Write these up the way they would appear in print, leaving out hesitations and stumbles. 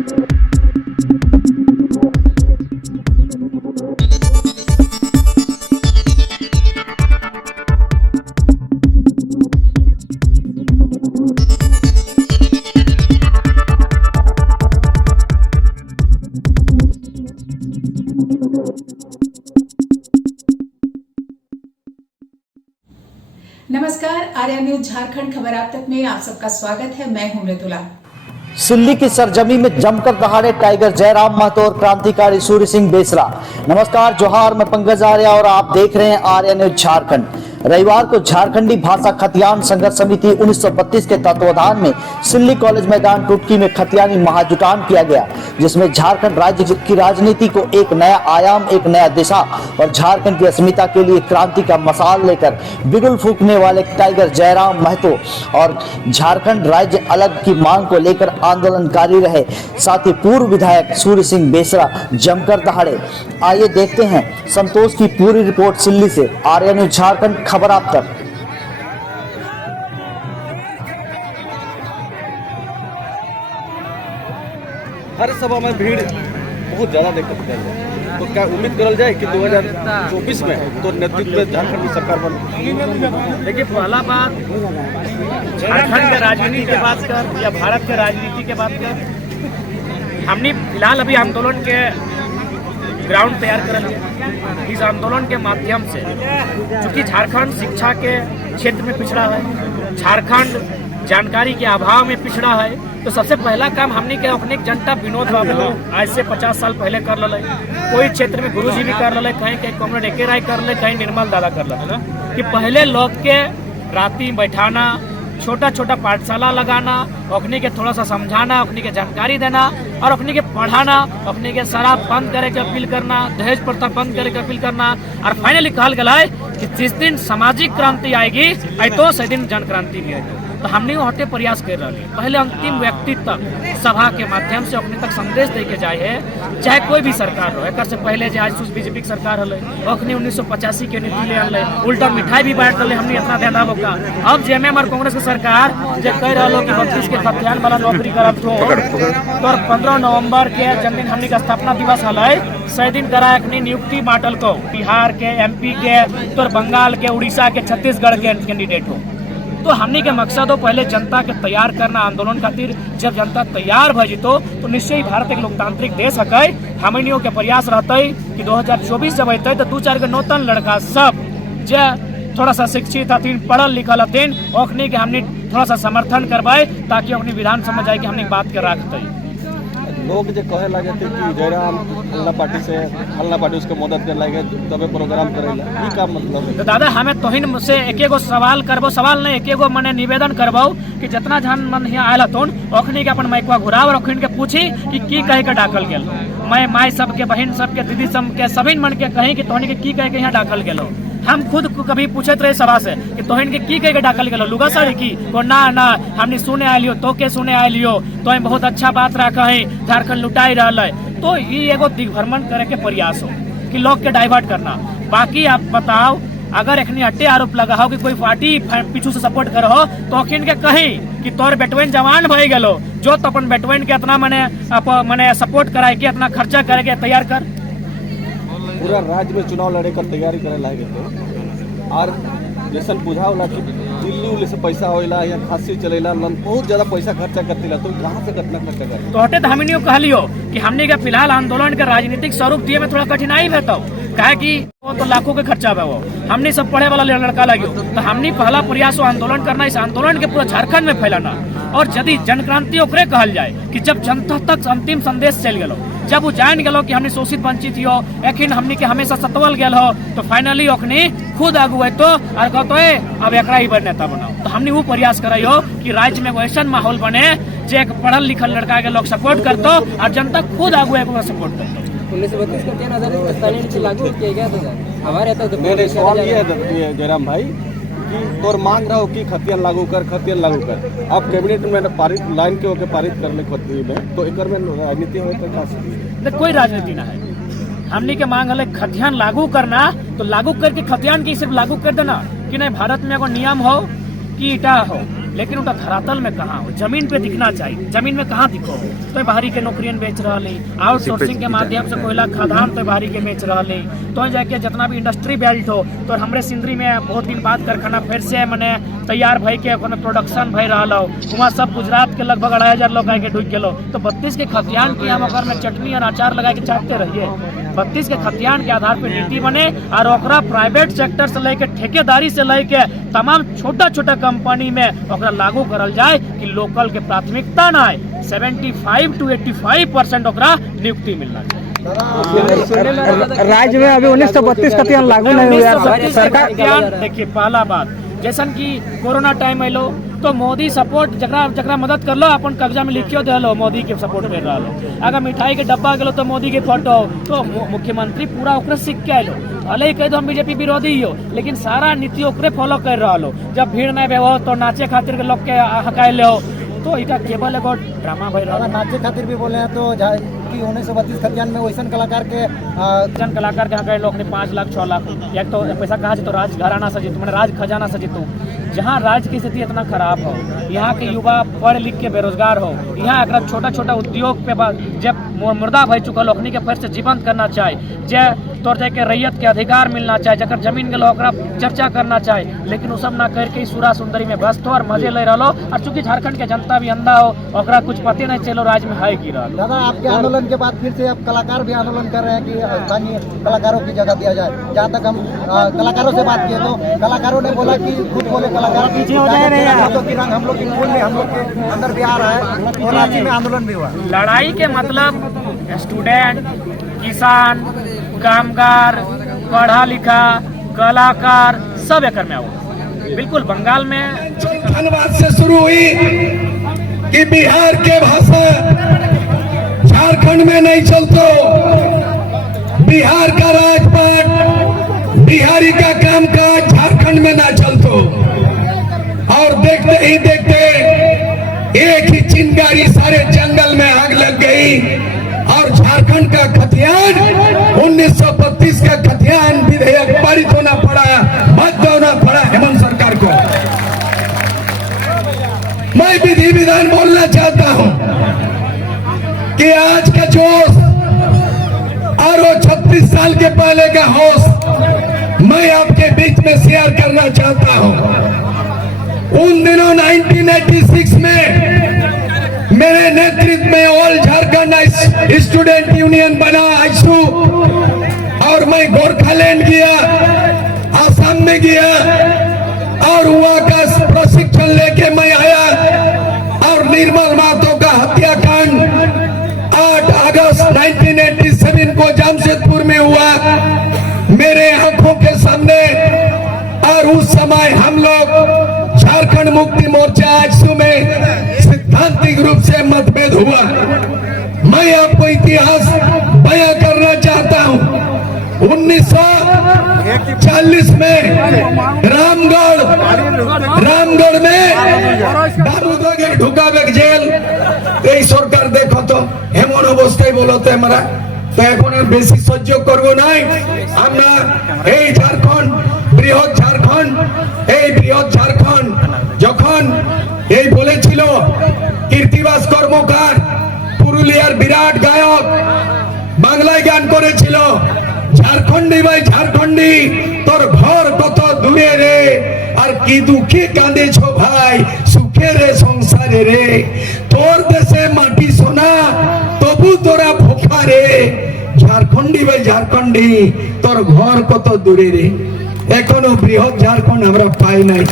नमस्कार, आर्या न्यूज झारखंड खबर आप तक में आप सबका स्वागत है। मैं हूं मृदुला। सिल्ली की सरजमी में जमकर दहाड़े टाइगर जयराम महतो और क्रांतिकारी सूर्य सिंह बेसरा। नमस्कार, जोहार, मैं पंकज आर्या और आप देख रहे हैं आर्या न्यूज झारखंड। रविवार को झारखंडी भाषा खतियान संघर्ष समिति 1932 के तत्वाधान में सिल्ली कॉलेज मैदान टुटकी में खतियानी महाजुटान किया गया, जिसमें झारखंड राज्य की राजनीति को एक नया आयाम, एक नया दिशा और झारखंड की अस्मिता के लिए क्रांति का मसाल लेकर बिगुल फूंकने वाले टाइगर जयराम महतो और झारखंड राज्य अलग की मांग को लेकर आंदोलनकारी रहे, साथ ही पूर्व विधायक सूर्य सिंह बेसरा जमकर दहाड़े। आइए देखते हैं संतोष की पूरी रिपोर्ट सिल्ली से। आर्या न्यूज झारखंड, खबर आप तक। हर सभा में भीड़ बहुत ज्यादा देखते हैं, तो क्या उम्मीद करल जाए कि 2024 में तो नेतृत्व में झारखंड की सरकार बने? देखिए, पहला बात झारखंड के राजनीति के बात कर या भारत के राजनीति के बात कर, हमने फिलहाल अभी आंदोलन के ग्राउंड तैयार कर लिया। इस आंदोलन के माध्यम से चूंकि झारखंड शिक्षा के क्षेत्र में पिछड़ा है, झारखंड जानकारी के अभाव में पिछड़ा है, तो सबसे पहला काम हमने के अपने जनता विनोद बाबू आज से 50 साल पहले कर ले। कोई क्षेत्र में गुरुजी भी कर ले, कहीं कहीं कॉमरेड एके राय कर ले, कहीं निर्मल दादा कर ले, कि पहले लोग के राती बैठाना, छोटा छोटा पाठशाला लगाना, अपने के थोड़ा सा समझाना, अपने के जानकारी देना और अपने के पढ़ाना, अपने के शराब बंद करे के अपील करना, दहेज प्रथा बंद करे के अपील करना, और फाइनली कहल गया है कि जिस दिन सामाजिक क्रांति आएगी तो से दिन जन क्रांति भी आएगी। तो हमने हटे प्रयास कर रहे हैं, पहले अंतिम व्यक्ति तक सभा के माध्यम से अपने तक संदेश दे के जाए है, चाहे कोई भी सरकार हो। एक से पहले जो आज बीजेपी की सरकार हल, अखनी 1985 के नीति ले आए, उल्टा मिठाई भी बांट रहे, हमने इतना ध्यान देव का। अब जेएमएम और कांग्रेस की सरकार जब कह रहा कि 32 के खतियान वाला नौकरी करब तो 15 नवंबर के जन्मदिन हमने का स्थापना दिवस हल, सही दिन करा अखनी नियुक्ति बांटल को बिहार के, एमपी के, उत्तर बंगाल के, उड़ीसा के, छत्तीसगढ़ के कैंडिडेट हो। तो हमने के मकसद हो पहले जनता के तैयार करना आंदोलन खातिर। जब जनता तैयार भ जितो तो निश्चय ही भारत एक लोकतांत्रिक देश है। हमनियों के प्रयास रहते कि 2024 जब अते तो 2-4 गो नौतन लड़का सब जो थोड़ा सा शिक्षित हथिन, पढ़ल लिखल हथिन, ओखनी के हमने थोड़ा सा समर्थन करवाए ताकि अपनी विधान समझ आए कि हमने बात कर रखते। लोग जो कहे लगे थे कि जयराम हल्ला पार्टी उसके मदद कर लगे तबे प्रोग्राम करेला, ई का मतलब है? तो दादा हमें तोहिन से एक एगो सवाल करबो, सवाल नहीं एक एगो मने निवेदन करबो कि जितना जन मन यहाँ आयल हतुन ओखनी के अपन माइकवा घुराव और ओखनी के पूछी कि की कहे के डाकल गेल। मैं माई सबके, बहन सबके, दीदी सबके, सभी मन के कही कि तोहनी के की कहे के यहाँ डाकल गेलो। हम खुद कभी पूछत रहे सभा से कि तोहन के की कहे के डाकल गेलो, लुगा साड़ी की को ना हमने सुने आलियो, तो के सुने आलियो, तो बहुत अच्छा बात रखा है, झारखंड लुटाई रहा है। तो ये एगो दिग्भ्रमण करे के प्रयास हो कि लोग के डाइवर्ट करना। बाकी आप बताओ, अगर एखनी हट्टे आरोप लगा हो कि कोई पार्टी पीछू से सपोर्ट करो तो अखिन के कही कि तोर बेटवेन जवान भई गेलो, जो तो अपन बेटवेन के इतना मने सपोर्ट कराए के इतना खर्चा करे के तैयार कर। पूरा राज्य में चुनाव लड़े कर तैयारी करे लागे थे और जैसन बुझाव ला कि दिल्ली उल्ली से पैसा होइला या खांसी चलेला, बहुत ज्यादा पैसा खर्चा करतीला, तो कहाँ से कितना खर्चा करे? तो हटे तो हमने कहलियो कि हमने के फिलहाल आंदोलन के राजनीतिक स्वरूप दिए में थोड़ा कठिनाई है, तो काहे कि वो तो लाखों के खर्चा है, वो हमने सब पढ़े वाला लड़का लगे। तो हमने पहला प्रयास हो आंदोलन करना, इस आंदोलन के पूरा झारखंड में फैलाना। और यदि जन क्रांति ओकरे कहल जाए कि जब जनता तक अंतिम संदेश चल गलो, जब वो जान गलो कि हमने शोषित वंचित हो, एखिन हमने के हमेशा सतवल गेल हो, तो फाइनली ओखनी खुद आगू है तो और कहतो अब एकरा ही बड़ नेता बनाओ। तो हमने वो प्रयास कराई हो कि राज्य में वैसा माहौल बने जो एक पढ़ल लिखल लड़का के लोग सपोर्ट करतो और जनता खुद आगू है सपोर्ट करतो। 1932 को 3,000 लागू किया गया था हमारे तो मेरे सवाल ये है जयराम भाई कि तोर मांग रहा हो कि खतियान लागू कर, अब कैबिनेट में पारित लाइन के होकर पारित करने में, तो एक में राजनीति हो तो कोई राजनीति ना है। हमने के मांग है खतियान लागू करना, तो लागू करके खतियान की सिर्फ लागू कर देना कि नहीं। भारत में एगो नियम हो कि ईटा हो, लेकिन उनका धरातल में कहाँ हो, जमीन पे दिखना चाहिए। जमीन में कहाँ दिखो तो बाहरी के नौकरियन बेच रहा है, आउटसोर्सिंग के माध्यम से कोयला खदान तो बाहरी के बेच रहा है, तो जाके जितना भी इंडस्ट्री बेल्ट हो तो हमरे सिंदरी में बहुत दिन बाद कारखाना फिर से मैंने तैयार भई के प्रोडक्शन भई रहा हो, वहाँ सब गुजरात के लगभग 2,500 लोग आके ढुक गए। तो 32 के खतियान के हम अगर में चटनी और अचार लगा के चाटते रहिए, 32 के खतियान के आधार पर नीति बने और ओकरा प्राइवेट सेक्टर से लेके ठेकेदारी से लेके तमाम छोटा छोटा कंपनी में ओकरा लागू करल जाए कि लोकल के प्राथमिकता ना है, 75 to 85% ओकरा नियुक्ति मिलना चाहिए। राज्य में अभी 1932 खतियान लागू नहीं हुआ सरकार। देखिए पहला बात जैसन कि कोरोना टाइम आइलो तो मोदी सपोर्ट जकरा मदद कर लो अपन कब्जा में लिखियो दे लो, मोदी के सपोर्ट कर रहा लो। अगर मिठाई के डब्बा गेलो तो मोदी के फोटो तो मुख्यमंत्री पूरा ओकरे सीख के आइलो, अलग कह दो हम बीजेपी विरोधी हो लेकिन सारा नीति ओकरे फॉलो कर रहा लो। जब भीड़ नहीं हो तो नाचे खातिर के लोग के हकाए हो, तो इटा केवल एगो ड्रामा भई रहा। नाचे खातिर भी बोले हैं तो कि 1932 खतियान में वैसन कलाकार के जन कलाकार के यहाँ लोग ने 5 लाख 6 लाख एक तो पैसा कहाँ से तो राज घराना सजित मैंने राज खजाना सजित। जहाँ राज्य की स्थिति इतना खराब हो, यहाँ के युवा पढ़ लिख के बेरोजगार हो, यहाँ एक छोटा छोटा उद्योग पे जब मुर्दा भई चुका लोकनी के फिर से जीवंत करना चाहिए, जे तौर के रैयत के अधिकार मिलना चाहिए, जकर जमीन के लोग चर्चा करना चाहिए, लेकिन वो सब ना करके सूरा सुंदरी में व्यस्त हो और मजे ले रहा। और चूंकि झारखंड के जनता भी अंधा हो, ओकरा कुछ पते नहीं चलो राज्य में है की रहा। दादा आपके आंदोलन के बाद फिर से अब कलाकार भी आंदोलन कर रहे हैं कि स्थानीय कलाकारों की जगह दिया जाए। जहाँ तक हम कलाकारों से बात किए तो कलाकारों ने बोला कि खुद बोले कलाकार पीछे हो जा रहे हैं कि रंग हम लोग के खून में हम लोग के अंदर भी आ रहा है, और रांची में आंदोलन भी हुआ। लड़ाई के मतलब स्टूडेंट, किसान, कामगार, पढ़ा लिखा, कलाकार सब एक में हुआ। बिल्कुल बंगाल में धनबाद से शुरू हुई कि बिहार के भाषा झारखंड में नहीं चलतो, बिहार का राजपाट बिहारी का कामकाज झारखंड में ना चलतो। और देखते ही देखते एक ही चिंगारी सारे जंगल में आग लग गई और झारखंड का खतियान 1932 का खतियान विधेयक पारित होना पड़ा, बाध्य होना पड़ा हेमंत सरकार को। मैं विधि विधान बोलना चाहता हूं कि आज का जोश और वो 36 साल के पहले का होश मैं आपके बीच में शेयर करना चाहता हूं। उन दिनों 1986 में मेरे नेतृत्व में ऑल झारखंड स्टूडेंट यूनियन बना आइसू, और मैं गोरखालैंड गया, आसाम में गया और वहां का प्रशिक्षण लेके मैं आया। और निर्मल महतो का हत्याकांड 8 अगस्त 1987 को जमशेदपुर में हुआ मेरे आंखों के सामने। और उस समय हम लोग झारखंड मुक्ति मोर्चा आजसू में सिद्धांतिक रूप से मतभेद हुआ। मैं आपको इतिहास बयां करना चाहता हूं। 1940 में रामगढ़ में दामोदर ढुकावे जेल सरकार देखो तो एमन अवस्थाয় বলতে আমরা তো এখন আর বেশি সহ্য করব নাই। আমরা এই ঝাড়খণ্ড বৃহৎ ঝাড়খণ্ড যখন এই বলেছিল কীর্তিবাস কর্মকার পুরুলিয়ার বিরাট গায়ক বাংলায় গান করেছিল, ঝাড়খণ্ডী ভাই ঝাড়খণ্ডী তোর ঘর কত দূরে রে, আর কি দুঃখে কাঁদেছ ভাই সুখে রে সংসারে রে, তোর দেশে মাটি সোনা তবু তোরা ভোখা রে, ঝাড়খণ্ডী ভাই ঝাড়খণ্ডী তোর ঘর কত দূরে রে। এখনো বৃহৎ ঝাড়খণ্ড আমরা পাই নাই,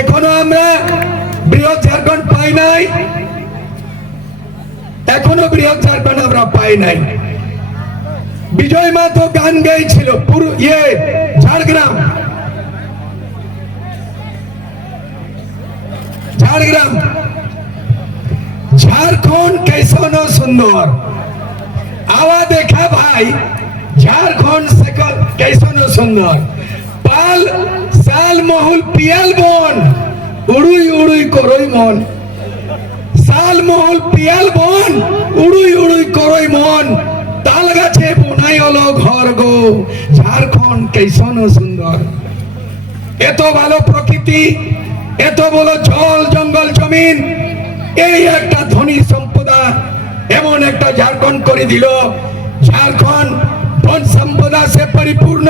এখনো আমরা বৃহৎ ঝাড়খণ্ড পাই নাই, এখনো বৃহৎ ঝাড়খণ্ড আমরা পাই নাই। বিজয় মাতো গান গেয়েছিল পুরো ঝাড়গ্রাম ঝাড়খণ্ড कैसन सुंदर आवा देखा भाई, झारखंड से कैसन सुंदर पाल साल महुल पियल बन उड़ुई उड़ुई करई मन, साल महुल पियल बन उड़ुई उड़ुई करई मन, ताल गाছে বোনাই হলো ঘর গো, ঝাড়খণ্ড कैसन सुंदर। এত ভালো প্রকৃতি এত বড় জল জঙ্গল জমিন এই একটা ধনী সম্পদা এমন একটা झारखंड করে দিল। झारखंड धन संपदा से परिपूर्ण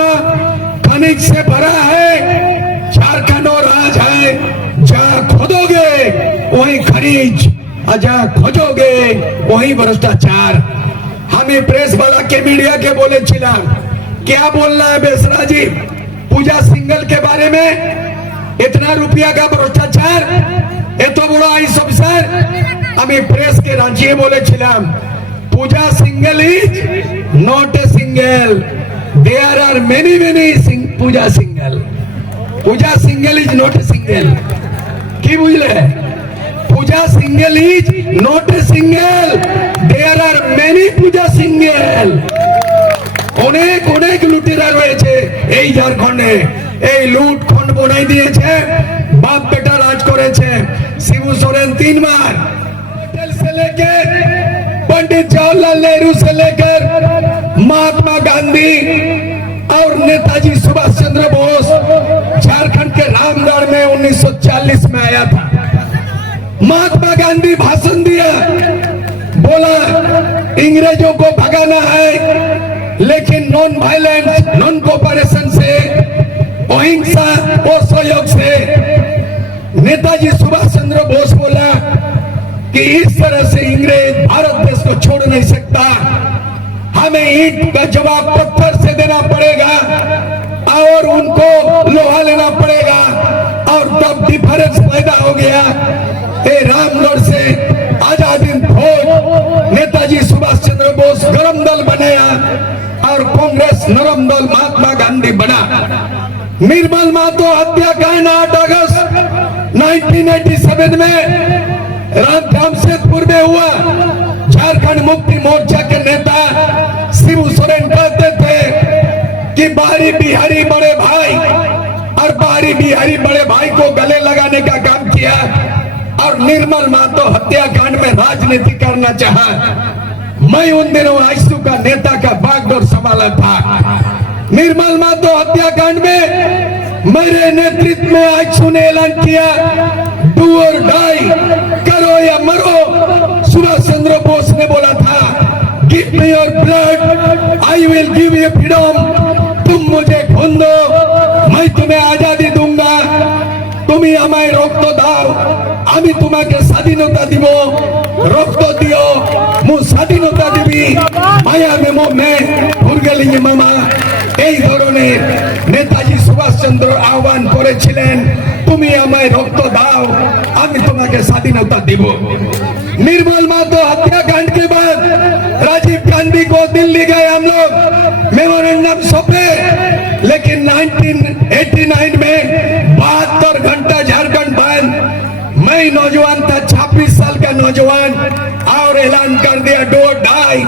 खनिज से भरा है। झारखंड और राज है, जहाँ खोदोगे वहीं खनिज और जहाँ खोजोगे वहीं भ्रष्टाचार। हमें प्रेस वाला के मीडिया के बोले चिला क्या बोलना है बेसरा जी पूजा सिंगल के बारे में? इतना रुपया का भ्रष्टाचार ये तो बड़ा आईएएस अफसर हमें प्रेस के राज्य बोले छिलाम Puja Singhal is not a single, there are many Puja Singhal. Puja Singhal is not a single की बुझले? Puja Singhal is not a single, there are many Puja Singhal. অনেক অনেক লুটেরা রয়েছে এই ঝাড়খণ্ডে। এই লুট খন্ড বনাই দিয়েছে, বাপ বেটা রাজ করেছে। শিবু সোরেন 3 बार पटेल से लेकर पंडित जवाहरलाल नेहरू से लेकर महात्मा गांधी और नेताजी सुभाष चंद्र बोस झारखंड के रामगढ़ में 1940 में आया था। महात्मा गांधी भाषण दिया, बोला अंग्रेजों को भगाना है लेकिन नॉन वायलेंस नॉन कोऑपरेशन से अहिंसा और सहयोग से। नेताजी सुभाष चंद्र बोस बोला कि इस तरह से अंग्रेज भारत देश को छोड़ नहीं सकता, हमें ईंट का जवाब पत्थर से देना पड़ेगा और उनको लोहा लेना पड़ेगा। और तब डिफरेंस पैदा हो गया। ये रामगढ़ से आजाद हिंद फौज नेताजी सुभाष चंद्र बोस गरम दल बनाया और कांग्रेस नरम दल महात्मा गांधी बना। निर्मल महतो हत्याकांड 8 अगस्त 1987 में रामसेतपुर में हुआ। झारखंड मुक्ति मोर्चा के नेता शिबू सोरेन कहते थे कि बाहरी बिहारी बड़े भाई और बाहरी बिहारी बड़े भाई को गले लगाने का काम किया और निर्मल महतो हत्याकांड में राजनीति करना चाहा। मैं उन दिनों आईएसयू का नेता का बागडोर संभाला था। निर्मल महतो हत्याकांड में मेरे नेतृत्व में आईएसयू ने ऐलान किया डू और डाई, करो या मरो। सुभाष चंद्र बोस ने बोला था give me your blood I will give you freedom. तुम मुझे खून दो मैं तुम्हें आजादी दूंगा, তুমি আমায় রক্ত দাও আমি তোমাকে স্বাধীনতা দিব। রক্ত দিও মু স্বাধীনতা দিবি মায়া মেমো মে ভুরগেলি মামা। এই ধরনের নেতাজি সুভাষ চন্দ্র আহ্বান করেছিলেন তুমি আমায় রক্ত দাও আমি তোমাকে স্বাধীনতা দিব। निर्मल महतो हत्याकांड के बाद राजीव गांधी को दिल्ली गए हम लोग मेमोरेंडम सौंपे, लेकिन 1989 में 72 घंटा झारखंड बंद। मैं नौजवान था 26 साल का नौजवान और ऐलान कर दिया डो डाई।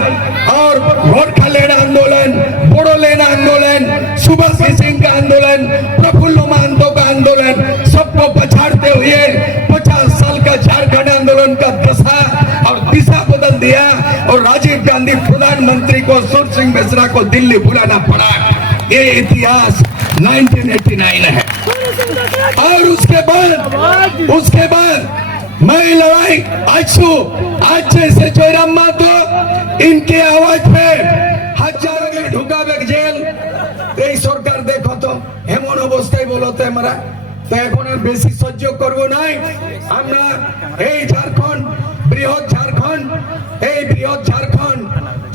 और गोरखा लेना आंदोलन, बोडो लेना आंदोलन, सुभाष सिंह का आंदोलन, प्रफुल्ल महतो का आंदोलन सबको पछाड़ते हुए 50 साल का झारखंड आंदोलन का दशा और दिशा बदल दिया और राजीव गांधी प्रधानमंत्री को सूर सिंह बेसरा को दिल्ली बुलाना पड़ा। ये इतिहास 1989 है। और उसके बाद मैं लड़ाई आईएसयू आज जैसे जयराम महतो इनके आवाज पे हजारों के ढुकावे जेल। এই সরকার দেখো তো এমন অবস্থায় বলতে আমরা তো এখন আর বেশি সহ্য করব নাই। আমরা এই ঝাড়খণ্ড বৃহৎ ঝাড়খণ্ড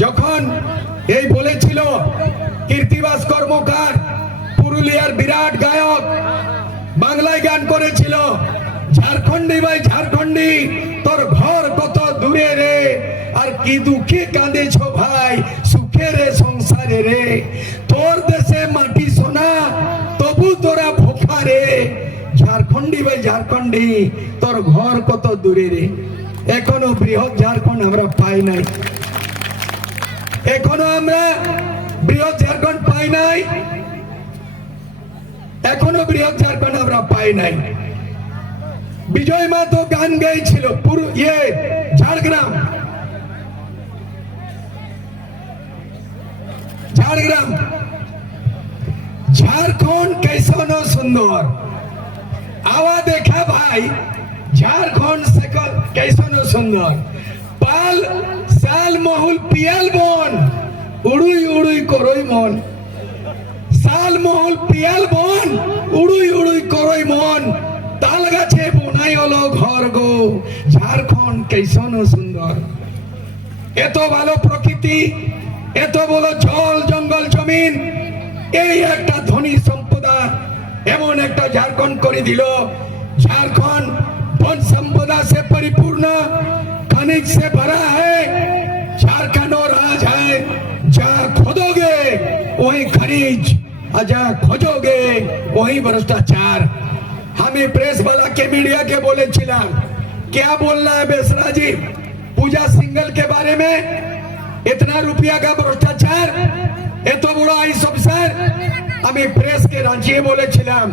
যখন এই বলেছিল কীর্তিবাস কর্মকার পুরুলিয়ার বিরাট গায়ক বাংলায় গান করেছিল ঝাড়খণ্ডী ভাই ঝাড়খণ্ডী তোর ঘর কত দূরে রে আর কি দুঃখে কাঁদেছ ভাই সুখে রে সংসারে রে তোর দেশে মাটি সোনা তবু তোরা ভোখা রে ঝাড়খণ্ডী ভাই ঝাড়খণ্ডী তোর ঘর কত দূরে রে। এখনো বৃহৎ ঝাড়খণ্ড আমরা পাই নাই, এখনো আমরা বৃহৎ ঝাড়খণ্ড পাই নাই, এখনো বৃহৎ ঝাড়খণ্ড আমরা পাই নাই। বিজয় মাহাতো গান গাইছিল পুরো ঝাড়গ্রাম ঝাড়খণ্ড कैसा न सुंदर आवा देखा भाई झारखंड से कैसन सुंदर पाल साल महुल पियल बन उड़ुई उड़ुई करोई मन साल महुल पियल बन उड़ुई उड़ुई करोई मन ताल गाछे बुनाई हलो घर गो झारखंड कैसन सुंदर एत भालो प्रकृति एत बड़ो जल जंगल जमीन এই একটা ধনী সম্পদা এমন একটা झारखंड করে দিল झारखंड वन संपदा से परिपूर्ण खनिज से भरा है झारखंड और राज है जहाँ खोदोगे वही खनिज और जहाँ खोजोगे वही भ्रष्टाचार हमें प्रेस वाला के मीडिया के बोले चिला क्या बोलना है बेसरा जी पूजा सिंगल के बारे में इतना रुपया का भ्रष्टाचार ये तो बड़ा आईएएस अफसर हमें प्रेस के रांची बोले छिलाम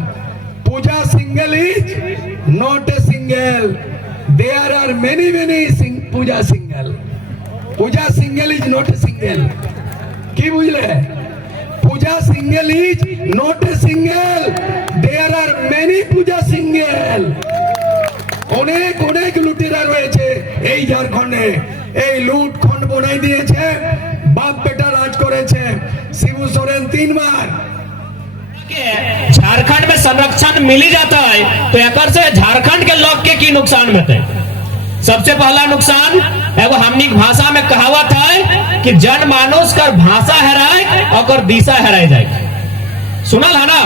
Puja Singhal is not a single there are many Puja Singhal is not a single की बुझले Puja Singhal is not a single there are many Puja Singhal অনেক অনেক লুটেরা রয়েছে এই ঝাড়খণ্ডে এই লুট খন্ড বনাই দিয়েছে बाप बेटा राज करेছে शिबू सोरेन 3 बार झारखंड में संरक्षण मिल ही जाता है तो एकर से झारखंड के लोग के की नुकसान होते सबसे पहला नुकसान एगो हमनी भाषा में कहावत है कि जनमानुष कर भाषा हराए और दिशा हराए जाए सुनल है ना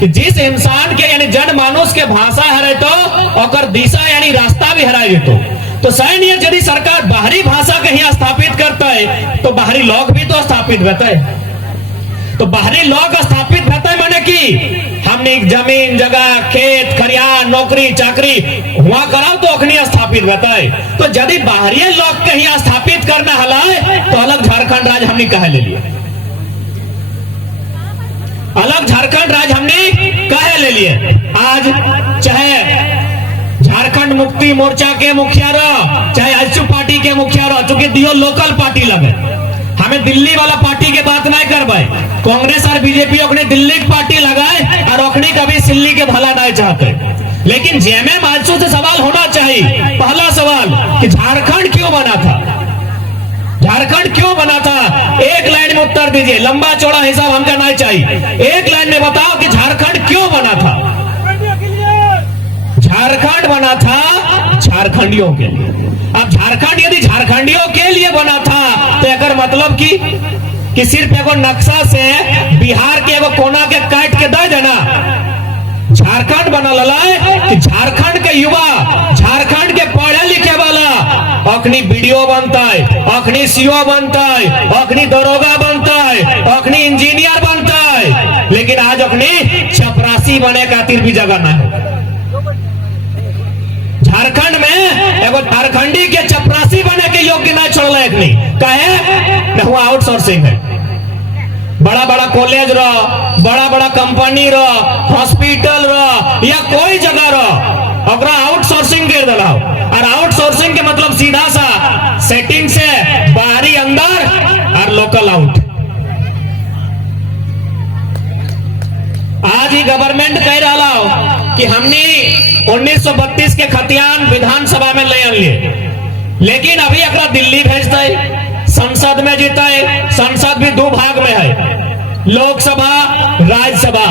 कि जिस इंसान के यानी जनमानुष के भाषा हराए तो और दिशा यानी रास्ता भी हराए देतो तो सैन्य यदि सरकार बाहरी भाषा कहीं स्थापित करता है तो बाहरी लोग भी तो स्थापित होते हैं तो बाहरी लोग स्थापित होते हैं माने कि हमने जमीन जगह खेत खरियान नौकरी चाकरी हुआ कराओ तो अखनी स्थापित होता है तो यदि बाहरी लोग कहीं स्थापित करना हलाए तो अलग झारखंड राज्य हमने कहे ले लिए अलग झारखंड राज्य हमने कहे ले लिए आज चाहे झारखंड मुक्ति मोर्चा के मुखिया रहो चाहे आजसू पार्टी के मुखिया रहो चूंकि दियो लोकल पार्टी लगे हमें दिल्ली वाला पार्टी के बात नहीं करवाए कांग्रेस और बीजेपी अपने दिल्ली की पार्टी लगाए और अखनी कभी सिल्ली के भला नहीं चाहते लेकिन जेएमएम आजसू से सवाल होना चाहिए पहला सवाल कि झारखंड क्यों बना था झारखंड क्यों बना था एक लाइन में उत्तर दीजिए लंबा चौड़ा हिसाब हमका नहीं चाहिए एक लाइन में बताओ कि झारखंड क्यों बना था झारखंड बना था झारखंडियों के लिए अब झारखंड यदि झारखंडियों के लिए बना था तो अगर मतलब कि सिर्फ एगो नक्शा से बिहार के एगो कोना के काट के दे देना झारखंड बना ललाए कि झारखंड के युवा झारखंड के पढ़े लिखे वाला अखनी बीडीओ बनता है अखनी सीओ बनता है अखनी दरोगा बनता है अखनी इंजीनियर बनता है लेकिन आज अखनी चपरासी बने खातिर भी जगह नहीं झारखंड में एगो झारखंडी के चपरासी बने के योग्य नहीं छोड़ला एक नहीं कहे हुआ आउटसोर्सिंग है बड़ा बड़ा कॉलेज रहो बड़ा बड़ा कंपनी रहो हॉस्पिटल रहो या कोई जगह रहो अगर आउटसोर्सिंग कर दिला और आउटसोर्सिंग के मतलब सीधा सा सेटिंग से बाहरी अंदर और लोकल आउट आज ही गवर्नमेंट कह रहा हो कि हमने 1932 के खतियान विधानसभा में ले लिए लेकिन अभी अगर दिल्ली भेजता है संसद में जीता है संसद भी 2 भाग में है लोकसभा राज्यसभा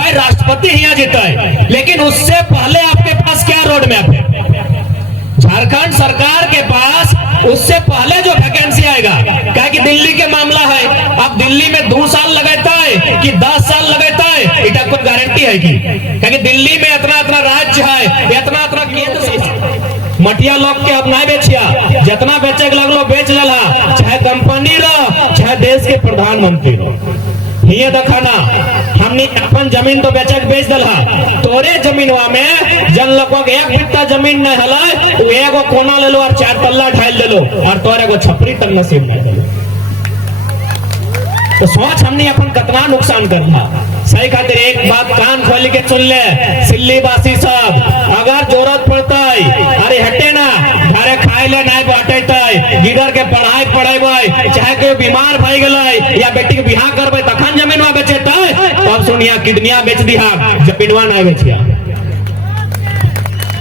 फिर राष्ट्रपति यहाँ जीता है लेकिन उससे पहले आपके पास क्या रोड मैप है झारखंड सरकार के पास उससे पहले जो वैकेंसी आएगा क्या कि दिल्ली के मामला है अब दिल्ली में 2 साल लगाता है कि 10 साल लगाता है इटा कोई गारंटी है कि दिल्ली में इतना राज्य है इतना केंद्र से मटिया लोग के अब नहीं बेचिया जितना बेचे के लगलो बेच लला चाहे कंपनी रहो चाहे देश के प्रधानमंत्री रहो ये देखना हमने अपन जमीन तो बेच दला तोरे जमीनवा में जन लोगों के 1 बित्ता जमीन नहीं हला तो एगो कोना ले लो और 4 तल्ला ढाल दे लो और तोरे को छपरी तक नसीब नहीं दे लो तो सोच हमने अपन कितना नुकसान करना सही खातिर एक बात कान खोल के सुन ले सिल्ली वासी सब अगर जरूरत पड़ता है अरे हटे ना घरे खाए ले नहीं बाटे गिदर के पढ़ाई पढ़ेबे चाहे कोई बीमार भाई गए या बेटी के बिहार करबे तखन जमीनवा बेचेता अब सुनिया किडनिया बेच दिया जमीनवा नहीं बेचिया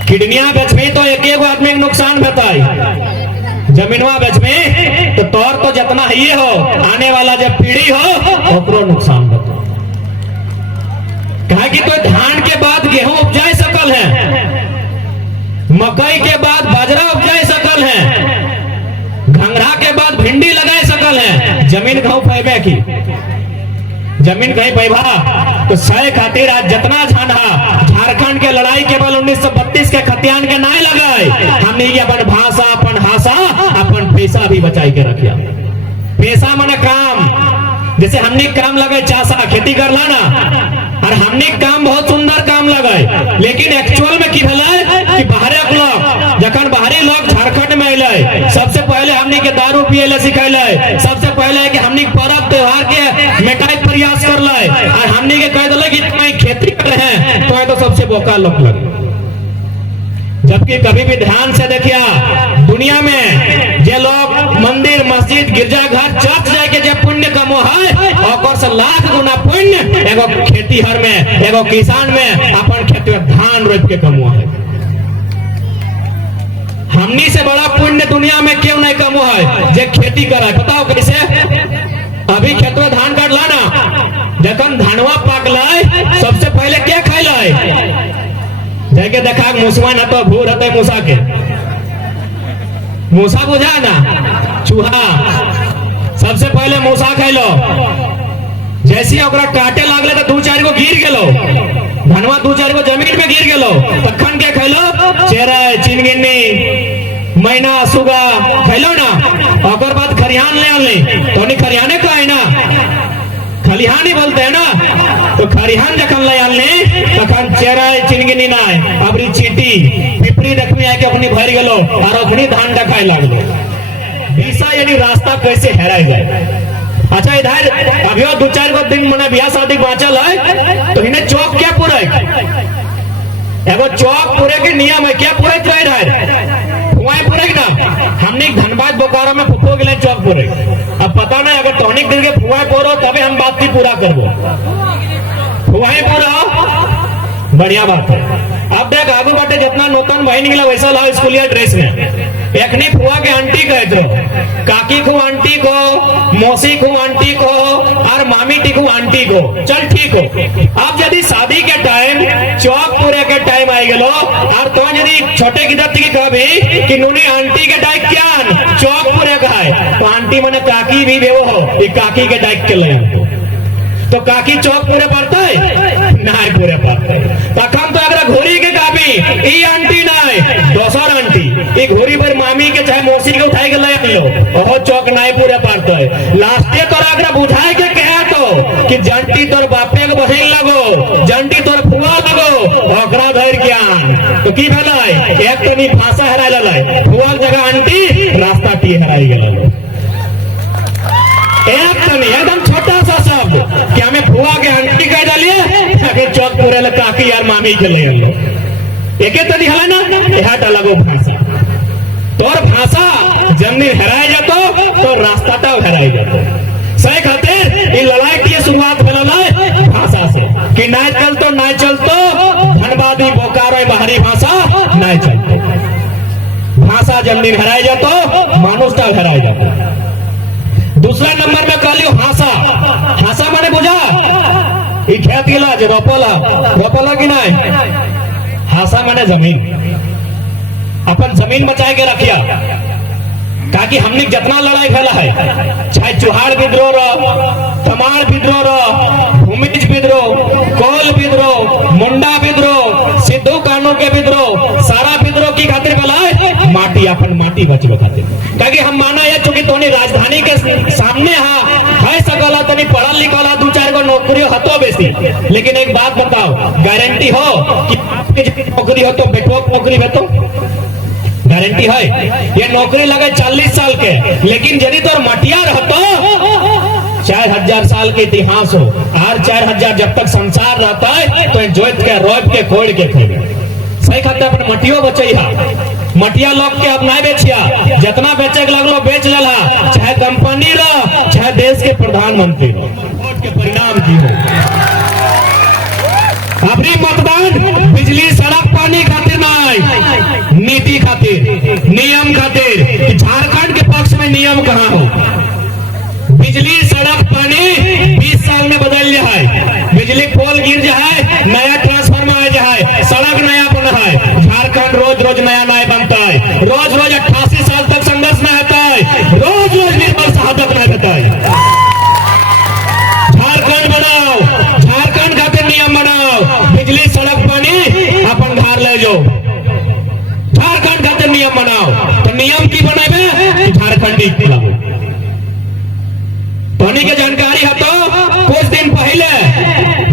किडनिया बेचबी तो एक एक आदमी के नुकसान बताई, जमीनवा बेचबी तो तौर तो जितना ही हो, आने वाला जब पीढ़ी हो ओकरो नुकसान बताओ। कहा कि तो धान के बाद गेहूं उपजाए सकल है, मकई के बाद बाजरा उपजाए सकल है, घंघरा के बाद भिंडी लगाए सकल है, जमीन कहूं पैबे की जमीन कहीं पैबा तो सह खातिर आज जितना झांढा झारखंड के लड़ाई केवल 1932 के खतियान के नाय लगाए, हमने अपन भाषा अपन हासा अपन पैसा भी बचाई के रखिया। पैसा माने काम, जैसे हमने काम लगे चासा खेती कर लाना, और हमने काम बहुत सुंदर काम लगे, लेकिन एक्चुअल में की भला कि बाहरे लोग जखन बाहरी लोग झारखंड में अले, सबसे पहले हमने के दारू पिए ला सिखैले, सबसे पहले कि हमने पर्व त्योहार के मिटाई प्रयास कर ले, और हमने के कह दिले कि तुम्हें खेती कर रहे हैं तो सबसे बोका लोग लगे। जबकि कभी भी ध्यान से देखिया दुनिया में जे लोग मंदिर मस्जिद गिरजाघर चर्च जाके जे पुण्य कमो है, और से लाख गुना पुण्य एगो खेतीहर में एगो किसान में अपन खेती में धान रोप के कमो है। हमनी से बड़ा पुण्य दुनिया में क्यों नहीं कमो है जे खेती करे। बताओ कैसे? अभी खेत में धान काट लाना, जखन धानवा पाक लाए सबसे पहले क्या खाई लाए? जाके देखा मूसवा न तो भूर हते मूसा के, मूसा बुझा ना चूहा, सबसे पहले मूसा खैलो, जैसे ओकरा काटे लागले तो 2-4 गो गिर गेलो, धनवा 2-4 गो जमीन में गिर गेलो, तखन के खैलो चेरे चिनगिन्नी मैना सुगा खैलो ना, ओकर बाद खरिहान ले आले तो नहीं खरिहाने का है ना, खलिहान ही बोलते हैं ना, तो खरिहान जखन ले आले तखन चेरा चिनगिनी ना अबरी चीटी पिपरी देखने आके अपनी भर गेलो और अपनी धान डकाय लागलो। दिशा यानी रास्ता कैसे हेराई जाए। अच्छा इधर अभी 2-4 गो दिन मने बियाह शादी बाँचल है तो इन्हें चौक क्या पूरे, एगो चौक पूरे के नियम है, क्या पूरे तो इधर फुआई पूरे ना, हमने धनबाद बोकारो में फुफो के लिए चौक पूरे, अब पता नहीं अगर टॉनिक दिन के फुआई पूरो तभी हम बात की पूरा करबो, फुआई पूरा बढ़िया बात है। अब देख आगू बाटे जितना नूतन बहन निकला वैसा लाओ स्कूलिया ड्रेस में, एकनी फुआ के आंटी कहते काकी को आंटी को, मौसी को आंटी को, और मामी टी को आंटी को, चल ठीक हो। अब यदि शादी के टाइम चौक पूरे के टाइम आई गेलो और तो यदि छोटे की दत्ती की कभी कि नूनी आंटी के डाइक क्या चौक पूरे का है, तो आंटी मने काकी भी बेवो हो, ये काकी के डाइक के ले तो काकी चौक पूरे पड़ता है ना पूरे पड़ता है, तखन तो अगर घोड़ी के काबी ई आंटी ना दोसर आंटी ई घोड़ी पर मामी के चाहे मौसी के उठाई के ले लो, ओहो चौक ना पूरे पड़ता है। लास्टे तोरा अगर बुझाए के कहे तो कि जंटी तोर बापे के बहन लगो, जंटी तोर फुआ लगो, ओकरा धर ज्ञान तो की भला एक तो नहीं भाषा हराई लले, फुआ जगह आंटी रास्ता टी हराई गेल, एक तो नहीं एकदम छोटा सा शब्द कि हमें फुआ के आंटी कह डालिए चौक पूरे ल काकी यार मामी के ले लो, एक तो दिखला ना यह लगो भाषा, तोर भाषा जब हराए जातो तो रास्ता तो हराई जातो। सही खातिर ये लड़ाई की शुरुआत भेल भाषा से कि ना चलतो ना चलतो धनबादी बोकारो बाहरी भाषा ना चलतो, भाषा जब हराई जातो मानुषता हराई जातो। दूसरा नंबर में कह लियो हासा, हासा माने बुझा ये खेत गिला जो रोपोला की नहीं, हासा माने जमीन, अपन जमीन बचाए के रखिया, ताकि हमने जितना लड़ाई फैला है चाहे चुहाड़ विद्रोह रो, तमाड़ विद्रोह रो, भूमिज विद्रोह, कोल विद्रोह, मुंडा विद्रोह, सिद्धू कानू के विद्रोह, सारा विद्रोह की खातिर फैला है माटी अपन माटी बचलो खातिर, ताकि हम माना है चूंकि तोनी राजधानी के सामने है सकला तनी पढ़ल लिखल 2-4 गो नौकरी हतो बेसी, लेकिन एक बात बताओ गारंटी हो कि नौकरी हो तो बेटो नौकरी भेटो, गारंटी है? ये नौकरी लगे 40 साल के, लेकिन यदि तो मटिया रहतो 4000 साल के इतिहास हो और 4000 जब तक संसार रहता है तो जोत के रोप के खोड़ के खोड़ सही खाते अपन मटियो बचैया, मटिया लोग के अब नहीं बेचिया, जितना बेचे के लगलो बेच लेला, चाहे कंपनी रो चाहे देश के प्रधानमंत्री रो, वोट के परिणाम की हो। अभी मतदान बिजली सड़क पानी खातिर नहीं, नीति खातिर, नियम खातिर कि झारखंड के पक्ष में नियम कहाँ हो। बिजली सड़क पानी 20 साल में बदल जाए, बिजली पोल गिर जाए, नया ट्रांसफार्मर आ जाए, सड़क नया बना है। झारखंड रोज रोज नया नया बनता है, रोज रोज 88 साल तक संघर्ष में आता है, रोज रोज निर्मल शहादत में रहता है। झारखंड बनाओ, झारखंड खातिर नियम बनाओ, बिजली सड़क पानी अपन घर ले जाओ। झारखंड खातिर नियम बनाओ, तो नियम की बनेबे झारखंडी खिलाओ। धोनी के जानकारी है तो कुछ दिन पहले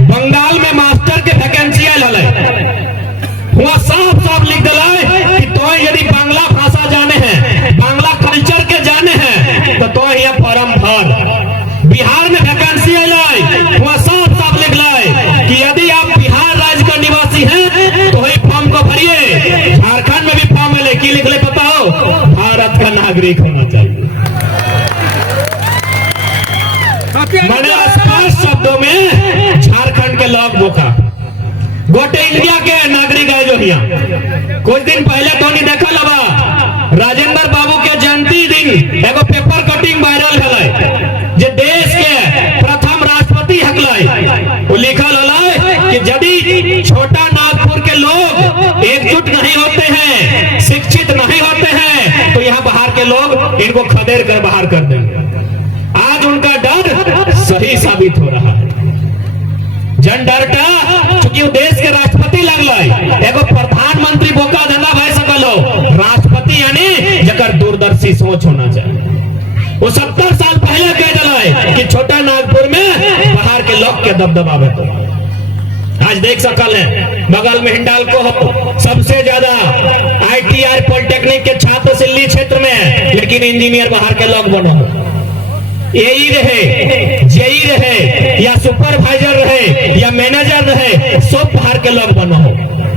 बंगाल में मास्टर के वैकेंसी आयल हुआ, साफ साफ लिख दिला कि तो यदि बांग्ला भाषा जाने हैं, बांग्ला कल्चर के जाने हैं तो यहाँ फॉर्म भर। बिहार में वैकेंसी आयल हुआ, साफ साफ लिख कि यदि आप बिहार राज्य का निवासी हैं तो वही फॉर्म को भरिए। झारखंड में भी फॉर्म है, की लिख ले पता हो, भारत का नागरिक होना चाहिए। मैंने स्पष्ट शब्दों में झारखंड के लोग बोका, गोटे इंडिया के नागरिक है जो यहाँ। कुछ दिन पहले तो नहीं देखा लगा, राजेंद्र बाबू के जयंती दिन एगो पेपर कटिंग वायरल है, जो देश के प्रथम राष्ट्रपति हकलाई। वो लिखल है कि यदि छोटा नागपुर के लोग एकजुट नहीं होते हैं, शिक्षित नहीं होते हैं, तो यहाँ बाहर के लोग इनको खदेड़ कर बाहर कर देंगे। आज उनका डर सही साबित हो रहा है। जन डरटा चूंकि वो देश के राष्ट्रपति लगल, एगो प्रधानमंत्री बोका धंधा भाई सकल हो, राष्ट्रपति यानी जकर दूरदर्शी सोच होना चाहिए। वो 70 साल पहले कह दिला कि छोटा नागपुर में बाहर के लोग के दबदबा बेतो। आज देख सकल है बगल में हिंडाल्को हो, सबसे ज्यादा ITI पॉलिटेक्निक के छात्र सिल्ली क्षेत्र में, लेकिन इंजीनियर बाहर के लोग बनो हो। एई रहे, जेई रहे, या सुपरवाइजर रहे, या मैनेजर रहे, सब बाहर के लोग बनो हो।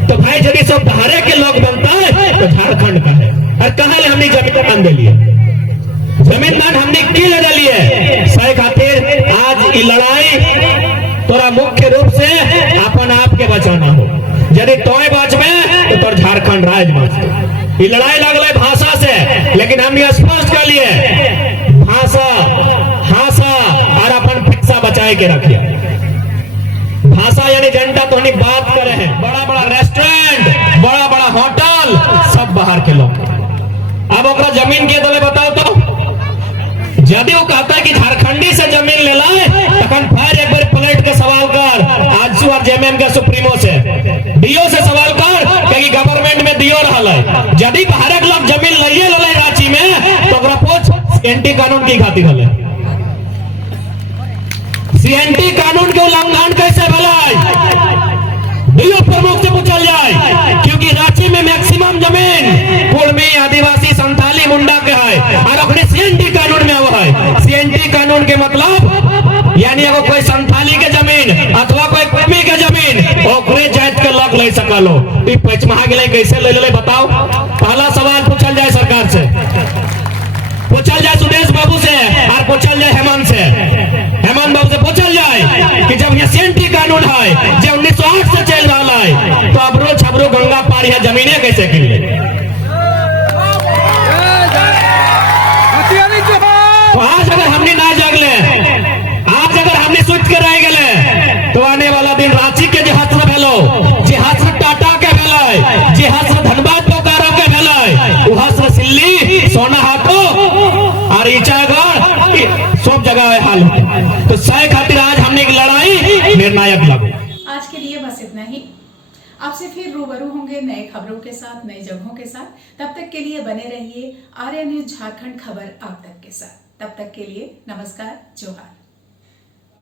तो भाई यदि सब बाहर के लोग बनता है तो झारखंड का है। और कहा हमने जमीन दान दे लिए, जमीन दान हमने की ले दिए सही खातिर। आज ये लड़ाई तोरा मुख्य रूप से अपन आप के बचाना हो। यदि तोय बचबे तो तोर झारखंड राज्य बचते। ये लड़ाई लगल भाषा से, लेकिन हमने स्पष्ट कर लिए भाषा भाषा और अपन फिक्सा बचाए के रखिए। भाषा यानी जनता तो नहीं बात करे हैं, बड़ा बड़ा रेस्टोरेंट, बड़ा बड़ा होटल, सब बाहर के लोग। अब ओकरा जमीन के दले बताओ तो, यदि वो कहता है कि झारखंडी से जमीन ले लाए, तखन फिर एक बार प्लेट के सवाल कर आजसू और जेएमएम के सुप्रीमो से, डीओ से सवाल कर कि गवर्नमेंट में दियो रहा है। यदि बाहर के लोग जमीन लइए ले रांची में, तो ओकरा पूछ एंटी कानून की खातिर हले, सीएनटी कानून के उल्लंघन कैसे भला डीओ प्रमुख से पूछल जाए, क्योंकि रांची में मैक्सिमम जमीन कुर्मी, आदिवासी, संथाली, मुंडा के है, और अपने सीएनटी कानून में वो है। सीएनटी कानून के मतलब यानी अगर कोई संथाली के जमीन अथवा कोई कुर्मी के जमीन ओकरे जात के लोग ले सकलो। पचमहा के कैसे ले ले बताओ। पहला सवाल पूछल जाए सरकार से, पूछल जाए सुदेश बाबू से, और पूछल जाए हेमंत से। हेमंत बाबू से पूछल जाए कि जब ये सीएनटी कानून है जो 1908 से चल रहा है, तो अबरो छबरो गंगा पार है जमीने कैसे किन ले। तो आज अगर हमने ना जागले, आज अगर हमने सोच के रह गए, तो आने वाला दिन रांची के जे हस्र भेलो, जे हस्र टाटा के भेलै, जे हस्र धनबाद बोकारो के भेलै, वो हस्र सिल्ली, सोनाहाटो और ईचागढ़ सब जगह है हाल। तो सही खातिर आज हमने एक लड़ाई निर्णायक लगी। आज के लिए बस इतना ही। आपसे फिर रूबरू होंगे नए खबरों के साथ, नई जगहों के साथ। तब तक के लिए बने रहिए आर्या न्यूज झारखंड खबर आप तक के साथ। तब तक के लिए नमस्कार, जोहार।